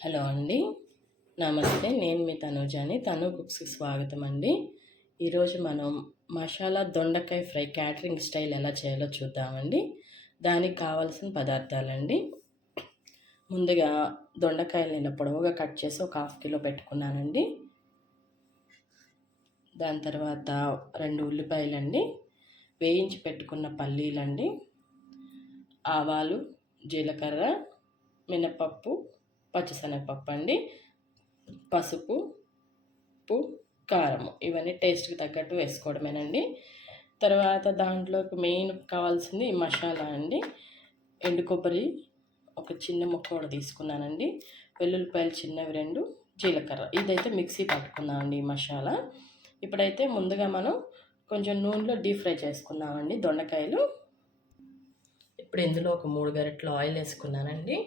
Hello అండి, నమస్తే. నేను మీ తనూజాని. తను కుక్స్కి స్వాగతం అండి. ఈరోజు మనం మసాలా దొండకాయ ఫ్రై క్యాటరింగ్ స్టైల్ ఎలా చేయాలో చూద్దామండి. దానికి కావాల్సిన పదార్థాలండి. ముందుగా దొండకాయలు ఇలా పొడవుగా కట్ చేసి ఒక 1/2 కిలో పెట్టుకున్నానండి. దాని తర్వాత 2 ఉల్లిపాయలండి, వేయించి పెట్టుకున్న పల్లీలండి, ఆవాలు, జీలకర్ర, మినపప్పు, పచ్చిశనగపప్పు అండి, పసుపు, ఉప్పు, కారము ఇవన్నీ టేస్ట్కి తగ్గట్టు వేసుకోవడమేనండి. తర్వాత దాంట్లోకి మెయిన్ కావాల్సింది ఈ మసాలా అండి. ఎండు కొబ్బరి ఒక చిన్న ముక్క కూడా తీసుకున్నానండి, వెల్లుల్లిపాయలు చిన్నవి 2, జీలకర్ర. ఇదైతే మిక్సీ పట్టుకున్నామండి ఈ మసాలా. ఇప్పుడైతే ముందుగా మనం కొంచెం నూనెలో డీప్ ఫ్రై చేసుకున్నామండి దొండకాయలు. ఇప్పుడు ఇందులో ఒక 3 గరిటెలు ఆయిల్ వేసుకున్నానండి.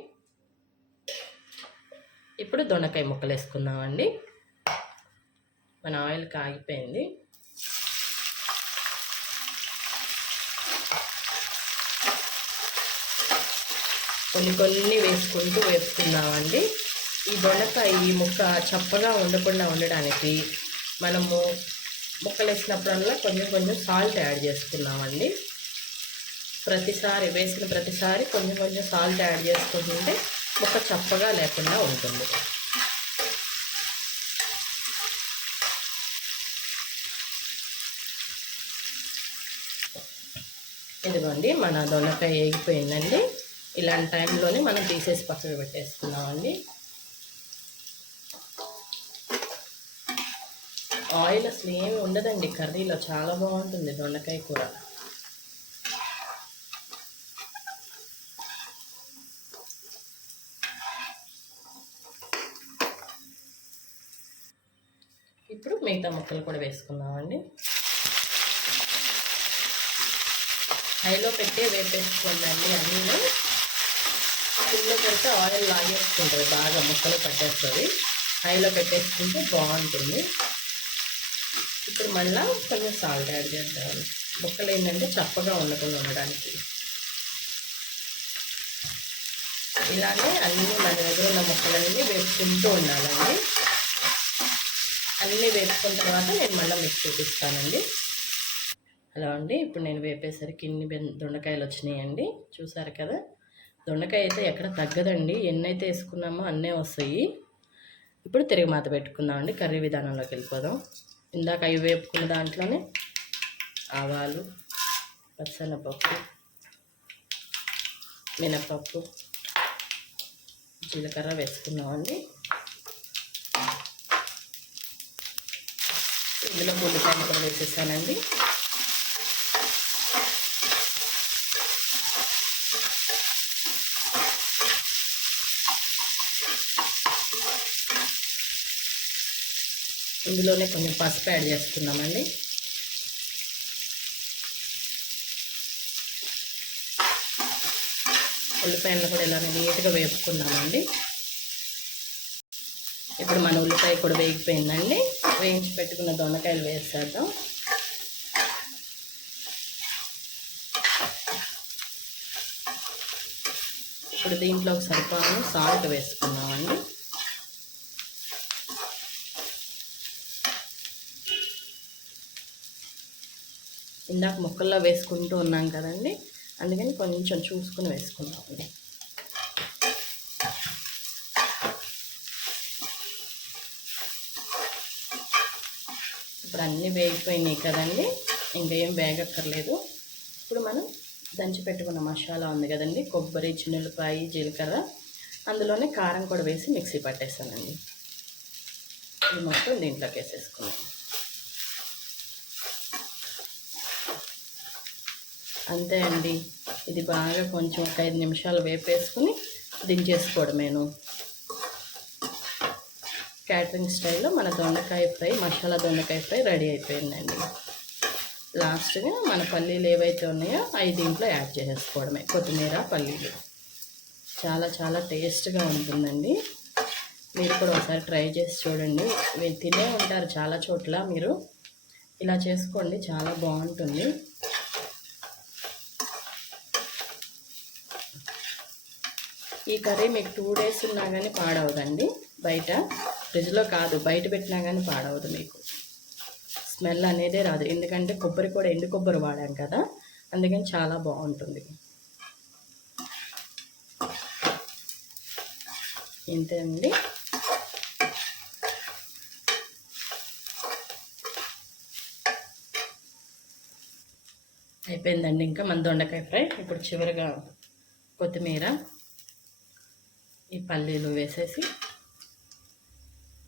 ఇప్పుడు దొండకాయ ముక్కలు వేసుకుందామండి. మన ఆయిల్ కాగిపోయింది. కొన్ని వేసుకుందామండి. ఈ దొండకాయ ముక్క చప్పగా ఉండకుండా ఉండడానికి మనము ముక్కలు వేసినప్పుడల్లా కొంచెం సాల్ట్ యాడ్ చేసుకున్నామండి. వేసిన ప్రతిసారి కొంచెం సాల్ట్ యాడ్ చేసుకుంటుంటే ముక్క చప్పగా లేకుండా ఉంటుంది. ఇదిగోండి, మన దొండకాయ వేగిపోయిందండి. ఇలాంటి టైంలోనే మనం తీసేసి పక్కకు పెట్టేసుకున్నామండి. ఆయిల్ అసలు ఏమి ఉండదండి కర్రీలో, చాలా బాగుంటుంది దొండకాయ కూర. ఇప్పుడు మిగతా ముక్కలు కూడా వేసుకుందామండి. హైలో పెట్టే వేపేసుకోండి అన్నీ. ఫుల్లో పెడితే ఆయిల్ లాగేసుకుంటుంది, బాగా ముక్కలు పట్టేస్తుంది. హైలో పెట్టేసుకుంటే బాగుంటుంది. ఇప్పుడు మళ్ళీ కొంచెం సాల్ట్ యాడ్ చేద్దాం. ముక్కలు ఏంటంటే చప్పగా ఉండకుండా ఉండడానికి. ఇలానే అన్నీ మన దగ్గర ఉన్న ముక్కలన్నీ వేసుకుంటూ ఉండాలండి. అన్నీ వేసుకున్న తర్వాత నేను మళ్ళీ మీకు చూపిస్తానండి. హలో అండి, ఇప్పుడు నేను వేపేసరికి ఇన్ని దొండకాయలు వచ్చినాయండి. చూసారు కదా, దొండకాయ అయితే ఎక్కడ తగ్గదండి. ఎన్నైతే వేసుకున్నామో అన్నీ వస్తాయి. ఇప్పుడు తిరగమాత పెట్టుకుందామండి. కర్రీ విధానంలోకి వెళ్ళిపోదాం. ఇందాక అవి వేపుకున్న దాంట్లోనే ఆవాలు, పచ్చనపప్పు, మినపప్పు, జీలకర్ర వేసుకున్నామండి. ఇందులో ఉల్లిపాయలు కూడా వేసేసానండి. ఇందులోనే కొంచెం పసుపు యాడ్ చేసుకున్నామండి. ఉల్లిపాయలను కూడా ఇలానే నీట్గా వేపుకున్నామండి. ఇప్పుడు మన ఉల్లిపాయ కూడా వేగిపోయిందండి. వేయించి పెట్టుకున్న దొండకాయలు వేసేద్దాం. ఇప్పుడు దీంట్లోకి సరిపడా సాల్ట్ వేసుకున్నామండి. ఇందాక ముక్కల్లో వేసుకుంటూ ఉన్నాం కదండి, అందుకని కొంచెం చూసుకుని వేసుకున్నామండి. ఇప్పుడు అన్నీ వేగిపోయినాయి కదండి, ఇంకా ఏం వేగక్కర్లేదు. ఇప్పుడు మనం దంచి పెట్టుకున్న మసాలా ఉంది కదండి, కొబ్బరి, చిన్నులపాయ, జీలకర్ర, అందులోనే కారం కూడా వేసి మిక్సీ పట్టేస్తానండి. ఇది మొత్తం దీంట్లోకి వేసేసుకున్నాం. అంతే అండి, ఇది బాగా కొంచెం ఒక 5 నిమిషాలు వేపేసుకుని దించేసుకోవడమేను. క్యాటరింగ్ స్టైల్లో మన దొండకాయ ఫ్రై, మసాలా దొండకాయ ఫ్రై రెడీ అయిపోయిందండి. లాస్ట్గా మన పల్లీలు ఏవైతే ఉన్నాయో అవి దీంట్లో యాడ్ చేసేసుకోవడమే, కొత్తిమీర, పల్లీలు. చాలా టేస్ట్గా ఉంటుందండి. మీరు కూడా ఒకసారి ట్రై చేసి చూడండి. తినే ఉంటారు చాలా చోట్ల, మీరు ఇలా చేసుకోండి, చాలా బాగుంటుంది. ఈ కర్రీ మీకు 2 డేస్ ఉన్నా కానీ పాడవదండి. బయట ఫ్రిడ్జ్లో కాదు, బయట పెట్టినా కానీ పాడవదు. మీకు స్మెల్ అనేదే రాదు, ఎందుకంటే కొబ్బరి కూడా ఎండు కొబ్బరి వాడాం కదా, అందుకని చాలా బాగుంటుంది. ఇంతే అండి. అయిపోయిందండి ఇంకా మన దొండకాయ ఫ్రై. ఇప్పుడు చివరిగా కొత్తిమీర, ఈ పల్లీలు వేసేసి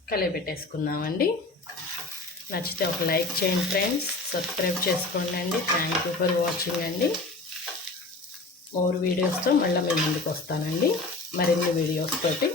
కలిపెట్టేసుకుందామండి. నచ్చితే ఒక లైక్ చేయండి ఫ్రెండ్స్, సబ్స్క్రైబ్ చేసుకోండి అండి. థ్యాంక్ యూ ఫర్ వాచింగ్ అండి. మోర్ వీడియోస్తో మళ్ళీ మేము ముందుకు వస్తానండి, మరిన్ని వీడియోస్ తోటి.